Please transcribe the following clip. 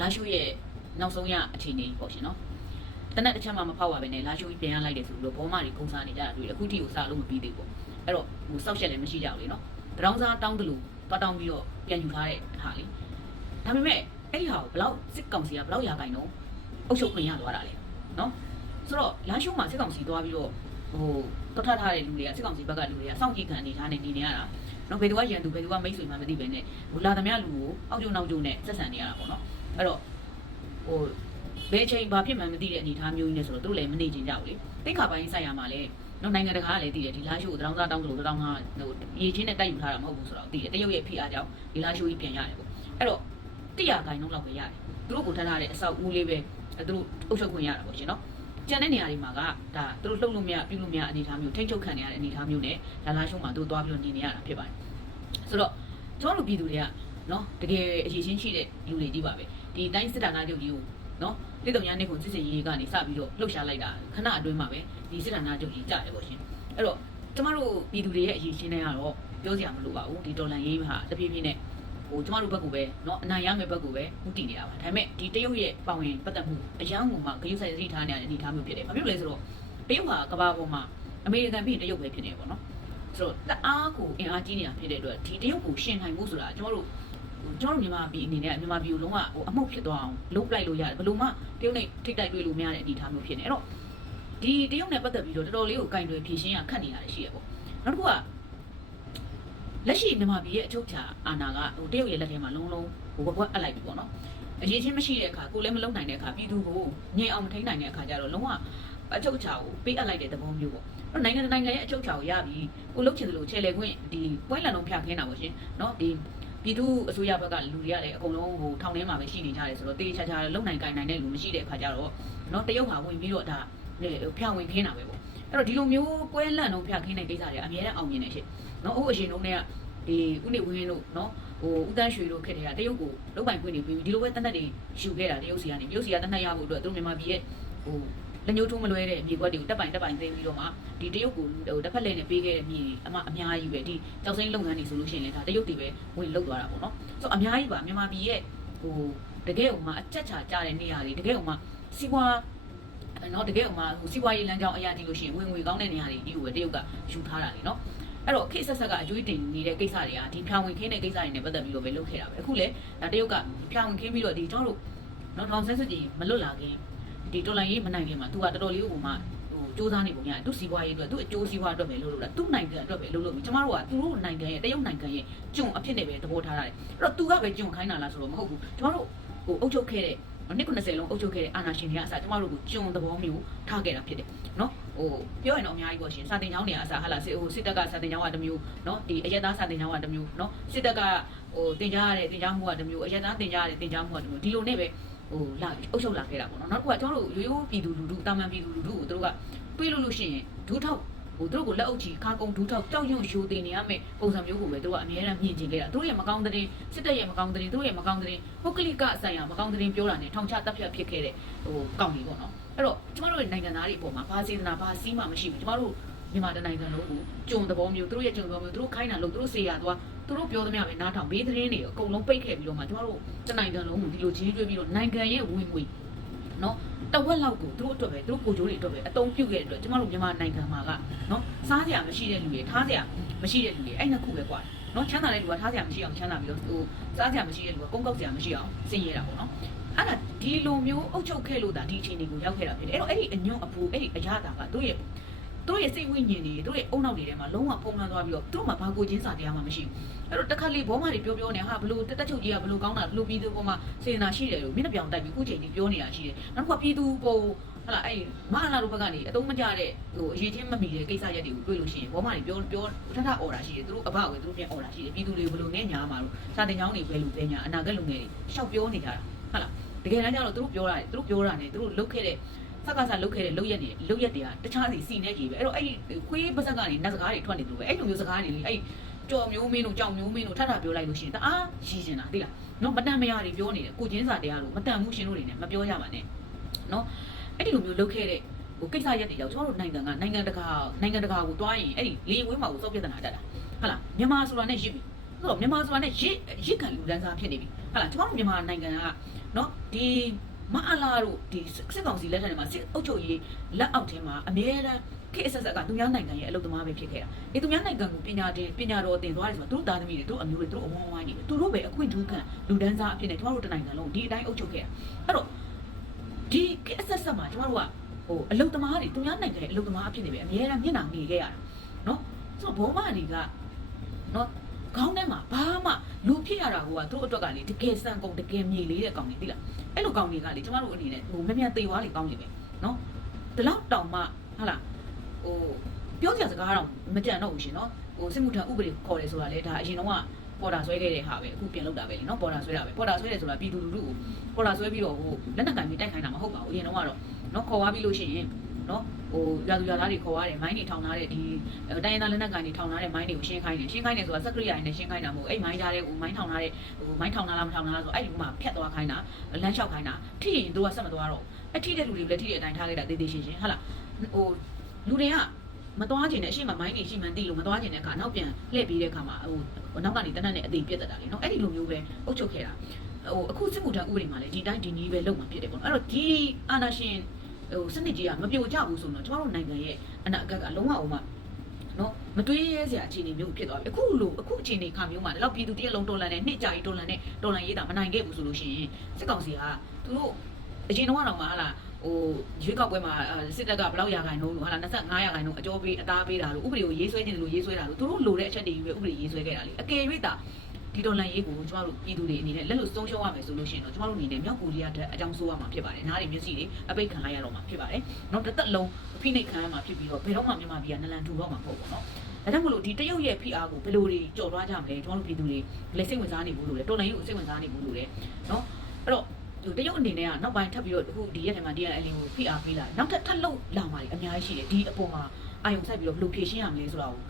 လာရှိုးရဲ့နောက်ဆုံးရအခြေအနေပေါ့ရှင်နော်တနက်တစ်ချက်မှမဖောက်ပါပဲနဲ့လာရှိုးကြီးပြန်ရလိုက်တယ်ဆိုပြီးတော့ဘောမတွေကုန်းစားနေကြတာတွေ့တယ်အခုထိကိုစားလို့မပြီးသေးဘူးပေါ့အဲ့တော့ဟိုစောက်ရှက်လည်းမရှိကြဘူးလေနော်တရောင်းစားတောင်းတလူသွားတောင်းပြီးတော့ပြန်ယူထားတဲ့ဟာလေဒါပေမဲ့အဲ့ဒီဟာကိုဘလောက်စစ်ကောင်စီကဘလောက်ရာခိုင်နှုန်းအုပ်ချုပ်ခွင့်ရသွားတာလေနော်ဆိုတော့လာရှိုးမှာစစ်ကောင်စီသွားပြီးတော့ဟိုတော်ထထားတဲ့လူတွေကစစ်ကောင်စီဘက်ကလူတွေကစောင့်ကြည့်ခံနေထားနေနေနေရတာနော်ဘယ်သူကရန်သူဘယ်သူကမိတ်ဆွေမှမသိပဲနဲ့ဟိုလာသမျှလူကိုအောက်ကျုံနောက်ကျုံနဲ့ဆက်ဆံနေရတာပေါ့နော် အဲ့တော့ဟိုဘယ်ချိန်ဘာဖြစ်မှန်းမသိတဲ့အနေအထားမျိုးကြီးနဲ့ဆိုတော့သူတို့လည်းမနေချင်ကြဘူးလေတိတ်ခါပိုင်းဆိုင်ရမှာလည်းနော်နိုင်ငံတကာကလည်းသိတယ်ဒီလာရှိုးကိုတောင်းစားတောင်းကလို့တောင်းဟာဟိုရေချင်းနဲ့တိုက်ယူထားတာမဟုတ်ဘူးဆိုတော့သိတယ်တရုတ်ရဲ့ဖိအားကြောင့်ဒီလာရှိုးကြီးပြန်ရတယ်ပေါ့အဲ့တော့တရားခိုင်နှုန်းလောက်ပဲရတယ်သူတို့ကိုထမ်းထားတဲ့အဆောက်အဦလေးပဲသူတို့အုပ်ချုပ်ခွင့်ရတာပေါ့ရှင်နော်ကျန်တဲ့နေရာတွေမှာကဒါသူတို့လှုပ်လို့မရပြုလို့မရအနေအထားမျိုးထိမ့်ချုပ်ခံနေရတဲ့အနေအထားမျိုးနဲ့ဒါလာရှိုးမှာသူတို့သွားပြီးတော့နေနေရတာဖြစ်ပါတယ်ဆိုတော့ကျွန်တော်တို့ပြည်သူတွေကနော်တကယ်အရေးချင်းရှိတဲ့လူတွေကြီးပါပဲ ဒီတိုင်းစစ်တာနာချုပ်ကြီးကိုနော်တိတုံညာနေကိုစစ်စစ်ရေးရေးကနေစပြီးတော့လှုပ်ရှားလိုက်တာခဏအတွင်းမှာပဲဒီစစ်တာနာချုပ်ကြီးကြားတယ်ပေါ့ရှင်အဲ့တော့ကျမတို့ပြည်သူတွေရဲ့အရေးချင်းတွေကတော့ပြောစရာမလိုပါဘူးဒီတော်လန်ရေးဟာတဖြည်းဖြည်းနဲ့ဟိုကျမတို့ဘက်ကပဲเนาะအနိုင်ရမယ်ဘက်ကပဲဥတည်နေတာပါဒါပေမဲ့ဒီတရုတ်ရဲ့ပောင်ရင်ပတ်သက်မှုအရန်ကိုမှဂရုစိုက်စိတ်ထားနေရတဲ့အနေအထားမျိုးဖြစ်တယ်ဘာဖြစ်လို့လဲဆိုတော့တရုတ်ဟာကမ္ဘာပေါ်မှာအမေရိကန်ပြည်တရုတ်ပဲဖြစ်နေပေါ့နော်ဆိုတော့တအားကိုအင်အားကြီးနေတာဖြစ်တဲ့အတွက်ဒီတရုတ်ကိုရှင်နိုင်မှုဆိုတာကျမတို့ ကျွန်တော်တို့မြန်မာပြည်အနေနဲ့မြန်မာပြည်ကိုလုံးဝဟိုအမှုဖြစ်သွားအောင်လုံးပလိုက်လို့ရတယ်ဘယ်လိုမှတရုတ်နဲ့ထိတိုက်တွေ့လို့မရတဲ့အနေအထားမျိုးဖြစ်နေအဲ့တော့ဒီတရုတ်နဲ့ပတ်သက်ပြီးတော့တော်တော်လေးကိုကင်တွေဖြည့်ရှင်းရခက်နေရတယ်ရှိရပေါ့နောက်တစ်ခုကလက်ရှိမြန်မာပြည်ရဲ့အချုပ်ချာအာဏာကဟိုတရုတ်ရဲ့လက်ထဲမှာလုံးလုံးဟိုဘကွက်အပ်လိုက်ပြီပေါ့နော်အရေးချင်းမရှိတဲ့အခါကိုလည်းမလုံနိုင်တဲ့အခါပြည်သူကိုငြိမ်အောင်မထိန်နိုင်တဲ့အခါကျတော့လုံးဝအချုပ်ချာကိုပေးအပ်လိုက်တဲ့သဘောမျိုးပေါ့အဲ့နိုင်ငံတစ်နိုင်ငံရဲ့အချုပ်ချာကိုရပြီကိုလုတ်ချင်သလိုခြေလေခွင့်ဒီပွဲလန်လုံးဖျက်ခင်းတာပေါ့ရှင်နော်ဒီ ပြည်သူအစိုးရဘက်ကလူတွေကလည်းအကုန်လုံးဟိုထောင်ထဲမှာပဲရှိနေကြတယ်ဆိုတော့တေးချာချာလုံနိုင်ကင်နိုင်တဲ့လူမရှိတဲ့အခါကျတော့နော်တရုတ်ဟာဝင်ပြီးတော့ဒါဖျက်ဝင်ခင်းတာပဲပေါ့အဲ့တော့ဒီလိုမျိုးပွဲလန့်လုံးဖျက်ခင်းတဲ့ကိစ္စတွေအများနဲ့အောင်မြင်နေရှင့်နော်အခုအရင်တုန်းကဒီဥနေဝင်းတို့နော်ဟိုဦးတန်းရွှေတို့ခက်တဲ့ကတရုတ်ကိုလုတ်ပိုင်ခွင့်နေပြီးဒီလိုပဲတနက်တွေယူခဲ့တာတရုတ်စီကနေတရုတ်စီကတနက်ရဖို့အတွက်သူတို့မြန်မာပြည်ရဲ့ဟို လက်ညှိုးထိုးမလွဲတဲ့မြေကွက်တွေကိုတက်ပိုင်တက်ပိုင်သိမ်းပြီးတော့မှဒီတရုတ်ကိုဟိုတစ်ဖက်လဲနဲ့ပေးခဲ့တဲ့မြေတွေအမအများကြီးပဲဒီကြောက်စိမ့်လုပ်ငန်းတွေဆိုလို့ရှိရင်လည်းဒါတရုတ်တွေပဲဝင်လုတ်သွားတာပေါ့နော်ဆိုတော့အများကြီးပါမြန်မာပြည်ရဲ့ဟိုတကယ်ဥမာအချက်ချာကြတဲ့နေရာတွေတကယ်ဥမာစီးပွားနော်တကယ်ဥမာဟိုစီးပွားရေးလမ်းကြောင်းအရာကြီးလို့ရှိရင်ဝင်ငွေကောင်းတဲ့နေရာတွေဒီကိုပဲတရုတ်ကယူထားတာလေနော်အဲ့တော့ခေတ်ဆက်ဆက်ကအကျွေးတင်နေတဲ့ကိစ္စတွေကဒီဖြောင်ဝင်ခင်းတဲ့ကိစ္စတွေနဲ့ပတ်သက်ပြီးတော့ပဲလုပ်ခဲ့တာပဲအခုလေဒါတရုတ်ကဖြောင်ဝင်ခင်းပြီးတော့ဒီကျွန်တော်တို့နော်ထောင်ဆက်စစ်ကြီးမလွတ်လာခင် ဒီတော်လိုင်းရေးမနိုင်ခင်မှာသူကတော်တော်လေးဟိုမှာဟိုစူးစမ်းနေပုံရတယ်သူစီးပွားရေးအတွက်သူအကျိုးစီးပွားအတွက်ပဲလုပ်လို့လားသူနိုင်ငံအတွက်ပဲလုပ်လို့ပြီကျမတို့ကသူတို့နိုင်ငံရဲ့တရုတ်နိုင်ငံရဲ့ကျုံအဖြစ်နဲ့ပဲသဘောထားရတယ်အဲ့တော့သူကပဲကျုံခိုင်းတာလားဆိုတော့မဟုတ်ဘူးကျမတို့ဟိုအုပ်ချုပ်ခဲ့တဲ့နှစ်90လုံးအုပ်ချုပ်ခဲ့တဲ့အာဏာရှင်တွေကအစားကျမတို့ကိုကျုံသဘောမျိုးထားခဲ့တာဖြစ်တယ်နော်ဟိုပြောရင်တော့အများကြီးပေါ့ရှင်စာတင်ကျောင်းတွေကအစားဟာလာစစ်ဟိုစစ်တပ်ကစာတင်ကျောင်းကတစ်မျိုးနော်ဒီအရက်သားစာတင်ကျောင်းကတစ်မျိုးနော်စစ်တပ်ကဟိုတင်ကြားရတဲ့တင်ကြားမှုကတစ်မျိုးအရက်သားတင်ကြားရတဲ့တင်ကြားမှုကတစ်မျိုးဒီလိုနဲ့ပဲ ဟိုလာအုပ်ချုပ်လာခဲ့တာပေါ့နော်နောက်တစ်ခုကကျွန်တော်တို့ရိုးရိုးပြည်သူလူထုတာမန်ပြည်သူလူထုကိုတို့ကတွေးလို့လို့ရှိရင်ဒူးထောက်ဟိုတို့ကိုလက်အုပ်ချီခါကုံဒူးထောက်ကြောက်ရွံ့ရှိုးတင်နေရမယ်ပုံစံမျိုးကိုပဲတို့ကအများအားမြင်ကျင်ခဲ့တာတို့ရဲ့မကောင်းတဲ့စစ်တပ်ရဲ့မကောင်းတဲ့တို့ရဲ့မကောင်းတဲ့ပုဂ္ဂလိကအဆိုင်ရမကောင်းတဲ့ပြောတာနဲ့ထောင်ချတပ်ဖြတ်ဖြစ်ခဲ့တဲ့ဟိုကောင်းပြီပေါ့နော်အဲ့တော့ကျမတို့ရဲ့နိုင်ငံသားတွေအပေါ်မှာဘာစေတနာဘာစီးမှမရှိဘူးကျမတို့ မြန်မာတိုင်းနိုင်ငံလုံးကိုကြုံသဘောမျိုးတို့ရဲ့ကြုံသဘောမျိုးတို့ခိုင်းတာလို့တို့စေရသွားသူတို့ပြောသမျှပဲနားထောင်ဘေးသတင်းတွေအကုန်လုံးပိတ်ခဲ့ပြီးတော့မှကျမတို့တနိုင်ငံလုံးကိုဒီလိုချင်းကျွေးပြီးတော့နိုင်ငံရဲ့ဝင်ငွေနော်တဝက်လောက်ကိုသူတို့အတွက်ပဲသူတို့ကိုကြိုးတွေအတွက်ပဲအတုံးပြုတ်ခဲ့တဲ့အတွက်ကျမတို့မြန်မာနိုင်ငံမှာကနော်စားစရာမရှိတဲ့လူတွေထားစရာမရှိတဲ့လူတွေအဲ့နှစ်ခုပဲကွာနော်ချမ်းသာတဲ့လူကထားစရာမရှိအောင်ချမ်းသာပြီးတော့ဟိုစားစရာမရှိတဲ့လူကကုန်းကောက်စရာမရှိအောင်စင်ရတာပေါ့နော်အဲ့ဒါဒီလိုမျိုးအုပ်ချုပ်ခဲ့လို့ဒါဒီအချိန်တွေကိုရောက်ခဲ့တာဖြစ်တယ်အဲ့တော့အဲ့ဒီအညွန့်အဖူအဲ့ဒီအရာတာကတို့ရဲ့ တို့ရဲ့စိတ်ဝိညာဉ်တွေတို့ရဲ့အုံနောက်တွေထဲမှာလုံးဝပုံမှန်သွားပြီးတော့တို့မှဘာကိုချင်းစာတရားမှမရှိဘူးအဲ့တော့တစ်ခါလေဘောမတွေပြောပြောနေဟာဘလို့တက်တက်ချုပ်ကြီးကဘလို့ကောင်းတာဘလို့ပြည်သူပေါ်မှာစေနာရှိတယ်လို့မျက်နှာပြောင်တိုက်ပြီးခုချိန်ကြီးပြောနေတာရှိတယ်နောက်တစ်ခါပြည်သူပေါ်ဟာလာအဲ့မဟာလာတို့ဘက်ကနေအတုံးမကြတဲ့ဟိုအရေးချင်းမမီတဲ့ကိစ္စရက်တွေကိုတွေ့လို့ရှိရင်ဘောမတွေပြောပြောထထအော်တာရှိတယ်သူတို့အဘဝပဲသူတို့ပြန်အော်တာရှိတယ်ပြည်သူတွေဘလို့နဲ့ညာမှာလို့စာတင်ကြောင်းတွေပဲလို့ပဲညာအနာဂတ်လုံငယ်တွေရှောက်ပြောနေကြတာဟုတ်လားတကယ်တမ်းကျတော့သူတို့ပြောတာသူတို့ပြောတာ ਨੇ သူတို့လုတ်ခဲ့တဲ့ စကားစားလုတ်ခဲ့တဲ့လုတ်ရက်တွေလုတ်ရက်တွေကတခြားစီစီနေကြီးပဲအဲ့တော့အဲ့ဒီခွေးပါဇက်ကနေနတ်စကားတွေထွက်နေသူပဲအဲ့လိုမျိုးစကားတွေလေအဲ့ကြော်မျိုးမင်းတို့ကြောင်မျိုးမင်းတို့ထထပြောလိုက်လို့ရှိရင်တအားရှိနေတာသိလားနော်မတန်မရတွေပြောနေတယ်ကိုချင်းစာတရားလို့မတန်မှုရှင်တို့တွေနဲ့မပြောကြပါနဲ့နော်အဲ့ဒီလိုမျိုးလုတ်ခဲ့တဲ့ဟိုကိစ္စရက်တွေရောက်ကျွန်တော်တို့နိုင်ငံကနိုင်ငံတကာနိုင်ငံတကာကိုတွားရင်အဲ့ဒီလေဝင်းမှာကိုစောက်ပြဿနာတက်တာဟုတ်လားမြန်မာဆိုတာနဲ့ရစ်ပြီဆိုတော့မြန်မာဆိုတာနဲ့ရစ်ရစ်ခံလူဒန်းစားဖြစ်နေပြီဟုတ်လားကျွန်တော်တို့မြန်မာနိုင်ငံကနော်ဒီ မအလာတို့ဒီစစ်ကောင်စီလက်ထက်ထဲမှာစစ်အုပ်ချုပ်ရေးလက်အောက်ထဲမှာအမြဲတမ်းခေတ်အဆက်ဆက်ကသူများနိုင်ငံရဲ့အလုပ်သမားပဲဖြစ်ခဲ့တာ။ဒီသူများနိုင်ငံကိုပညာတင်ပညာတော်တင်သွားတယ်ဆိုတော့သူတို့သားသမီးတွေသူတို့အမျိုးတွေသူတို့အဝန်းဝိုင်းနေတယ်။သူတို့ပဲအခွင့်ထူးခံလူဒန်းစားအဖြစ်နဲ့ကျမတို့တနိုင်ငံလုံးဒီအတိုင်းအုပ်ချုပ်ခဲ့တာ။အဲ့တော့ဒီခေတ်အဆက်ဆက်မှာကျမတို့ကဟိုအလုပ်သမားတွေသူများနိုင်ငံရဲ့အလုပ်သမားအဖြစ်နေပဲအမြဲတမ်းမျက်နှာနေခဲ့ရတာ။နော်ဆိုတော့ဘောမတွေကနော် ခေါင်းထဲမှာဘာမှလူဖြစ်ရတာကသူတို့အတွက်ကလေတကယ်စံကုန်တကယ်မြေလေးတဲ့ကောင်တွေသိလားအဲ့လိုကောင်တွေကလေကျမတို့အနေနဲ့ဟိုမမြန်သေးသွားလေကောင်းနေပဲနော်ဒီလောက်တောင်မှဟာလားဟိုပြောကြစကားတော့မကြံတော့ဘူးရှင်နော်ဟိုစစ်မှုထမ်းဥပဒေခေါ်တယ်ဆိုတာလေဒါအရင်တော့ကပေါ်တာဆွဲခဲ့တဲ့ဟာပဲအခုပြင်လောက်တာပဲလေနော်ပေါ်တာဆွဲတာပဲပေါ်တာဆွဲတယ်ဆိုတာပြည်သူလူထုကိုပေါ်တာဆွဲပြီးတော့ဟိုလက်နက်ကင်ပြီးတိုက်ခိုင်းတာမဟုတ်ပါဘူးအရင်တော့ကတော့နော်ခေါ်သွားပြီးလို့ရှိရင် နော်ဟိုရာသူရာသားတွေခေါ်ရတယ်မိုင်းတွေထောင်ထားတဲ့ဒီတိုင်းရင်းသားလက်နက်ကိုင်တွေထောင်ထားတဲ့မိုင်းတွေကိုရှင်းခိုင်းတယ်ရှင်းခိုင်းတယ်ဆိုတာစက်ကရိယာတွေနဲ့ရှင်းခိုင်းတာမဟုတ်အဲ့မိုင်းထားတဲ့ဟိုမိုင်းထောင်ထားတဲ့ဟိုမိုင်းထောင်ထားလားမထောင်ထားလားဆိုအဲ့ဒီမှာဖြတ်သွားခိုင်းတာလမ်းလျှောက်ခိုင်းတာထိရင်တို့ကဆက်မသွားတော့အထိတဲ့လူတွေလည်းထိတဲ့အတိုင်းထားလိုက်တာတေးသေးရှင်းရှင်းဟုတ်လားဟိုလူတွေကမသွားခြင်းနဲ့အရှိမမိုင်းနေရှိမှန်သိလို့မသွားခြင်းတဲ့အခါနောက်ပြန်လှည့်ပြီးတဲ့အခါမှာဟိုနောက်ကနေတနက်နဲ့အသေးပြတ်တတ်တာလေနော်အဲ့ဒီလိုမျိုးပဲအုပ်ချုပ်ခဲ့တာဟိုအခုစစ်မှုထမ်းဥပဒေမှာလည်းဒီတိုင်းဒီနည်းပဲလုပ်မှာဖြစ်တယ်ပေါ့နော်အဲ့တော့ဒီအာဏာရှင် ဟိုစနစ်ကြီးကမပြိုကျဘူးဆိုတော့ကျမတို့နိုင်ငံရဲ့အနာဂတ်ကလုံးဝအောင်မှနော်မတွေးရဲစရာအခြေအနေမျိုးဖြစ်သွားပြီအခုလိုအခုအခြေအနေခါမျိုးမှာတော့ပြည်သူတရက်လုံးတော်လန်နဲ့နှစ်ကြာကြီးတော်လန်နဲ့တော်လန်ရေးတာမနိုင်ခဲ့ဘူးဆိုလို့ရှိရင်စစ်ကောင်စီကသူတို့အရင်တော့ကတော့မှဟာလားဟိုရွေးကောက်ပွဲမှာစစ်တပ်ကဘလောက်ရာခိုင်နှုန်းလို့ဟာလား25ရာခိုင်နှုန်းအကျော်ပေးအသားပေးတာလို့ဥပဒေကိုရေးဆွဲခြင်းလို့ရေးဆွဲတာလို့သူတို့လိုတဲ့အချက်တွေပဲဥပဒေရေးဆွဲခဲ့တာလေအကယ်၍တာ ဒီဒေါ်လာရေးကိုကျမတို့ပြည်သူတွေအနေနဲ့လက်လို့ဆုံးရှုံးရမယ်ဆိုလို့ရှိရင်တော့ကျမတို့အနေနဲ့မြောက်ကိုရီးယားတဲ့အကြောင်းဆိုးရမှာဖြစ်ပါတယ်နားတွေမျက်စိတွေအပိတ်ခံလိုက်ရတော့မှာဖြစ်ပါတယ်နော်တစ်သက်လုံးဖိနှိပ်ခံရမှာဖြစ်ပြီးတော့ဘယ်တော့မှမြန်မာပြည်ကနလန်တူတော့မှာမဟုတ်ဘူးနော်ဒါကြောင့်မလို့ဒီတရုတ်ရဲ့ဖိအားကိုဘယ်လိုတွေကြော်လွှားကြမလဲကျွန်တော်တို့ပြည်သူတွေလည်းစိတ်ဝင်စားနေဘူးလို့လေတော်လိုင်းကိုစိတ်ဝင်စားနေဘူးလို့လေနော်အဲ့တော့ဒီတရုတ်အနေနဲ့ကနောက်ပိုင်းထပ်ပြီးတော့အခုဒီရက်ထဲမှာ DNL ကိုဖိအားပေးလာနောက်ထပ်ထပ်လောက်လာမှာလေအများကြီးရှိတယ်ဒီအပေါ်မှာအာယုံစိုက်ပြီးတော့ဘယ်လိုဖြေရှင်းရမလဲဆိုတာကို